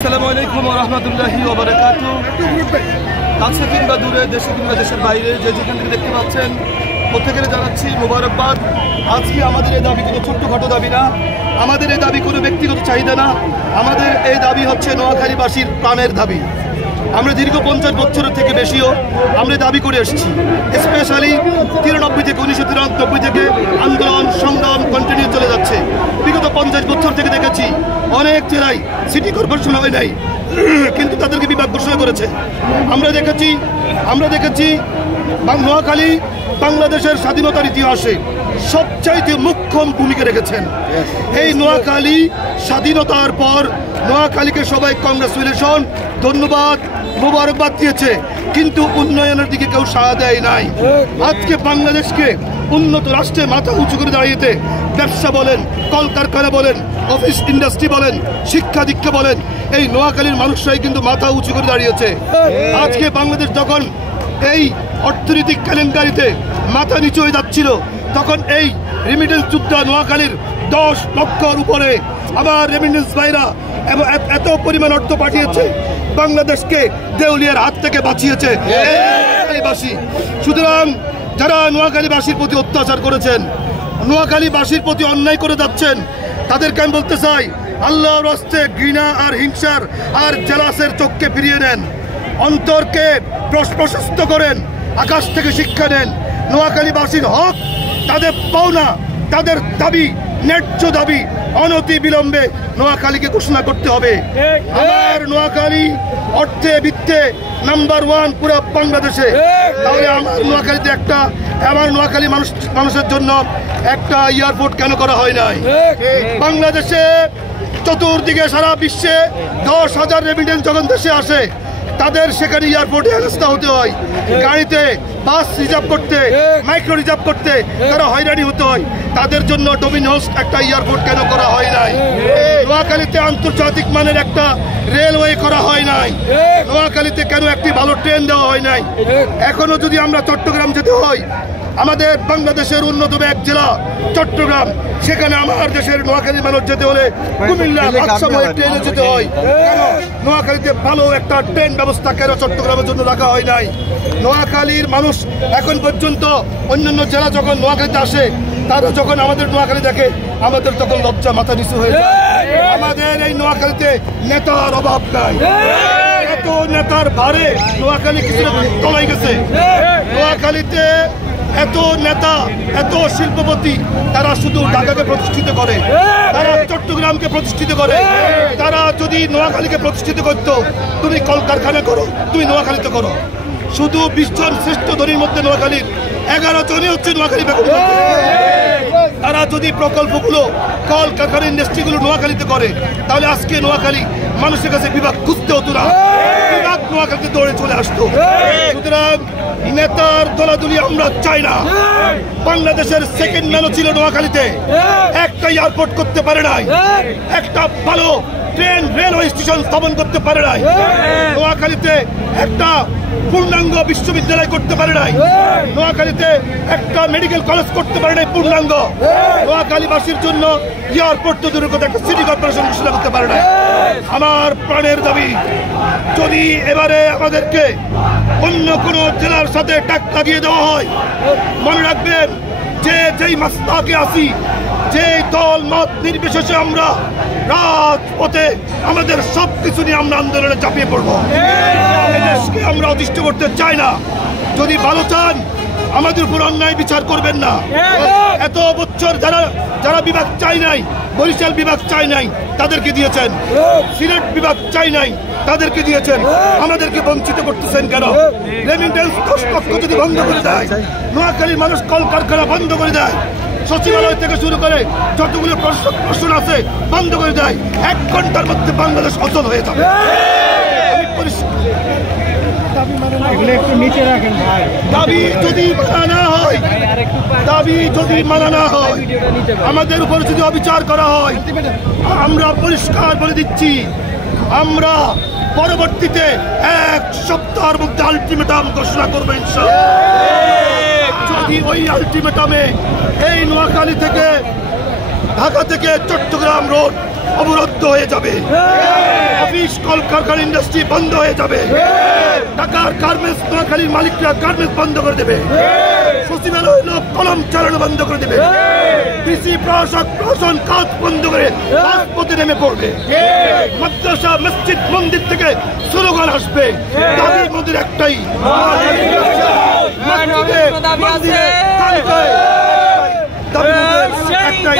আসসালামু আলাইকুম ওয়া রাহমাতুল্লাহি ওয়া বারাকাতুহু। কাছে কিংবা দূরে, দেশে কিংবা দেশের বাইরে, যে যেখান থেকে দেখতে পাচ্ছেন প্রত্যেকের জানাচ্ছি মোবারকবাদ। আজকে আমাদের এই দাবি কোনো ছোট্টখাটো দাবি না, আমাদের এই দাবি কোনো ব্যক্তিগত চাহিদা না, আমাদের এই দাবি হচ্ছে নোয়াখালীবাসীর প্রাণের দাবি। আমরা দীর্ঘ 50 বছরের থেকে বেশিও আমরা দাবি করে এসেছি। স্পেশালি 93 থেকে 1993 থেকে আন্দোলন সংগ্রাম কন্টিনিউ চলে যাচ্ছে। বিগত 50 বছর থেকে দেখেছি অনেক জেলায় সিটি কর্পোরেশন হয় নাই, কিন্তু তাদেরকে বিভাগ ঘোষণা করেছে। আমরা দেখেছি নোয়াখালী বাংলাদেশের স্বাধীনতার ইতিহাসে সবচাইতে মুখ্য ভূমিকা রেখেছেন। এই নোয়াখালী স্বাধীনতার পর নোয়াখালীকে সবাই কংগ্রেচুলেশন, ধন্যবাদ, মোবারকবাদ দিয়েছে, কিন্তু উন্নয়নের দিকে কেউ সাড়া দেয় নাই। আজকে বাংলাদেশকে উন্নত রাষ্ট্রে মাথা উঁচু করে দাঁড়িয়েতে ব্যবসা বলেন, কলকারখানা বলেন, অফিস ইন্ডাস্ট্রি বলেন, শিক্ষা দীক্ষা বলেন, এই নোয়াখালীর মানুষরাই কিন্তু মাথা উঁচু করে দাঁড়িয়েছে। আজকে বাংলাদেশ যখন এই অর্থনৈতিক কেলেঙ্কারিতে মাথা নিচু হয়ে যাচ্ছিল, তখন এই রেমিটেন্স যোদ্ধা নোয়াখালীর 10 লক্ষর উপরে আবার রেমিটেন্স ভাইরা এবং এত পরিমাণ অর্থ পাঠিয়েছে, বাংলাদেশকে দেউলিয়ার হাত থেকে বাঁচিয়েছে নোয়াখালীবাসী। সুতরাং যারা নোয়াখালীবাসীর প্রতি অত্যাচার করেছেন, নোয়াখালীবাসীর প্রতি অন্যায় করে যাচ্ছেন, তাদেরকে আমি বলতে চাই, আল্লাহর রাস্তে ঘৃণা আর হিংসার আর জেলাসের চোখকে ফিরিয়ে নেন, অন্তরকে প্রশস্ত করেন, আকাশ থেকে শিক্ষা নেন। নোয়াখালীবাসীর হক, তাদের পাওনা, তাদের দাবি, ন্যায্য দাবি অনতি বিলম্বে নোয়াখালীকে ঘোষণা করতে হবে। আমার নোয়াখালী অর্থে বিত্তে নাম্বার 1 পুরো বাংলাদেশে। তাহলে আমার নোয়াখালী মানুষের জন্য একটা এয়ারপোর্ট কেন করা হয় নাই? বাংলাদেশে চতুর্দিকে সারা বিশ্বে 10,000 রেমিটেন্স যখন দেশে আসে, তাদের সেখানে এয়ারপোর্টে হেনস্থা হতে হয়, গাড়িতে বাস রিজার্ভ করতে, মাইক্রো রিজার্ভ করতে তারা হয়রানি হতে হয়। তাদের জন্য ডোমিনোস একটা এয়ারপোর্ট কেন করা হয় নাই? নোয়াখালীতে আন্তর্জাতিক মানের একটা রেলওয়ে করা হয় নাই? নোয়াখালীতে কেন একটি ভালো ট্রেন দেওয়া হয় নাই? এখনো যদি আমরা চট্টগ্রাম যেতে হয়, আমাদের বাংলাদেশের অন্যতম এক জেলা চট্টগ্রাম, সেখানে আমার দেশের নোয়াখালী মানুষ যেতে হলে কুমিল্লা সময় ট্রেনে যেতে হয়। নোয়াখালীতে ভালো একটা ট্রেন ব্যবস্থা কেন চট্টগ্রামের জন্য রাখা হয় নাই? নোয়াখালীর মানুষ এখন পর্যন্ত অন্যান্য জেলা যখন নোয়াখালীতে আসে, তারা যখন আমাদের নোয়াখালী দেখে, আমাদের তখন লজ্জা মাথা নিচু হয়ে যায়। আমাদের এই নোয়াখালীতে নেতার অভাব নাই, এত নেতার ভারে নোয়াখালী কিছুটা তলাই গেছে। নোয়াখালীতে এত নেতা, এত শিল্পপতি, তারা শুধু ঢাকাকে প্রতিষ্ঠিত করে, তারা চট্টগ্রামকে প্রতিষ্ঠিত করে। তারা যদি নোয়াখালীকে প্রতিষ্ঠিত করতো, তুমি কলকারখানা করো, তুমি নোয়াখালীতে করো। শুধু 20 জন শ্রেষ্ঠ ধনীর মধ্যে নোয়াখালীর 11 জনই হচ্ছে নোয়াখালী বেগম। তারা যদি প্রকল্পগুলো, কলকারখানা, ইন্ডাস্ট্রিগুলো নোয়াখালীতে করে, তাহলে আজকে নোয়াখালী মানুষের কাছে বিভাগ খুঁজতে হতো না, বিভাগ নোয়াখালীতে দৌড়ে চলে আসতো। সুতরাং নেতার দলাদলি আমরা চাই না। বাংলাদেশের সেকেন্ড ম্যানও ছিল নোয়াখালীতে, একটা এয়ারপোর্ট করতে পারে নাই, একটা ভালো ট্রেন রেলওয়ে স্টেশন স্থাপন করতে পারে নাই, নোয়াখালীতে একটা পূর্ণাঙ্গ বিশ্ববিদ্যালয় করতে পারে নাই, নোয়াখালীতে একটা মেডিকেল কলেজ করতে পারে নাই পূর্ণাঙ্গ, নোয়াখালীবাসীর জন্য এয়ারপোর্ট তো দূরের কথা একটা সিটি কর্পোরেশন ঘোষণা করতে পারে নাই। আমার প্রাণের দাবি, যদি এবারে আমাদেরকে অন্য কোনো জেলার সাথে টাক লাগিয়ে দেওয়া হয়, মনে রাখবেন যে যেই মাসলাকে আসি, যে দল মত নির্বিশেষে আমরা রাজপথে আমাদের সবকিছু নিয়ে আমরা আন্দোলনে চাপিয়ে পড়বো। দেশকে আমরা অতিষ্ঠ করতে চাই না। যদি ভালো চান, আমাদের উপর অন্যায় বিচার করবেন না। এত বছর যারা বিভাগ চাই নাই, বরিশাল বিভাগ চাই নাই, তাদেরকে দিয়েছেন। সিলেট বিভাগ চাই নাই, তাদেরকে দিয়েছেন। আমাদেরকে বঞ্চিত করতেছেন কেন? রেমিটেন্স 10 লক্ষ যদি বন্ধ করে দেয়, নোয়াখালীর মানুষ কলকারখানা বন্ধ করে দেয়, সচিবালয় থেকে শুরু করে যতগুলো প্রশ্ন আছে বন্ধ করে দেয়, 1 ঘন্টার মধ্যে বাংলাদেশ অচল হয়ে যাবে। দাবি যদি মানা না হয়, আমাদের উপর যদি অবিচার করা হয়, আমরা পরিষ্কার বলে দিচ্ছি, আমরা পরবর্তীতে 1 সপ্তাহের মধ্যে আলটিমেটাম ঘোষণা করবো ইনশাআল্লাহ। যদি ওই আলটিমেটামে এই নোয়াখালী থেকে ঢাকা থেকে চট্টগ্রাম রোড অবরুদ্ধ হয়ে যাবে, অফিস কলকারখানা ইন্ডাস্ট্রি বন্ধ হয়ে যাবে, ঢাকার গার্মেন্টস নোয়াখালীর মালিকরা গার্মেন্টস বন্ধ করে দেবে, সচিবালয় লোক কলম চালানো বন্ধ করে দেবে, ডিসি প্রশাসন কাজ বন্ধ করে রাজপথে নেমে পড়বে, মাদ্রাসা মসজিদ মন্দির থেকে স্লোগান আসবে, দাবির মধ্যে একটাই দাবি একটাই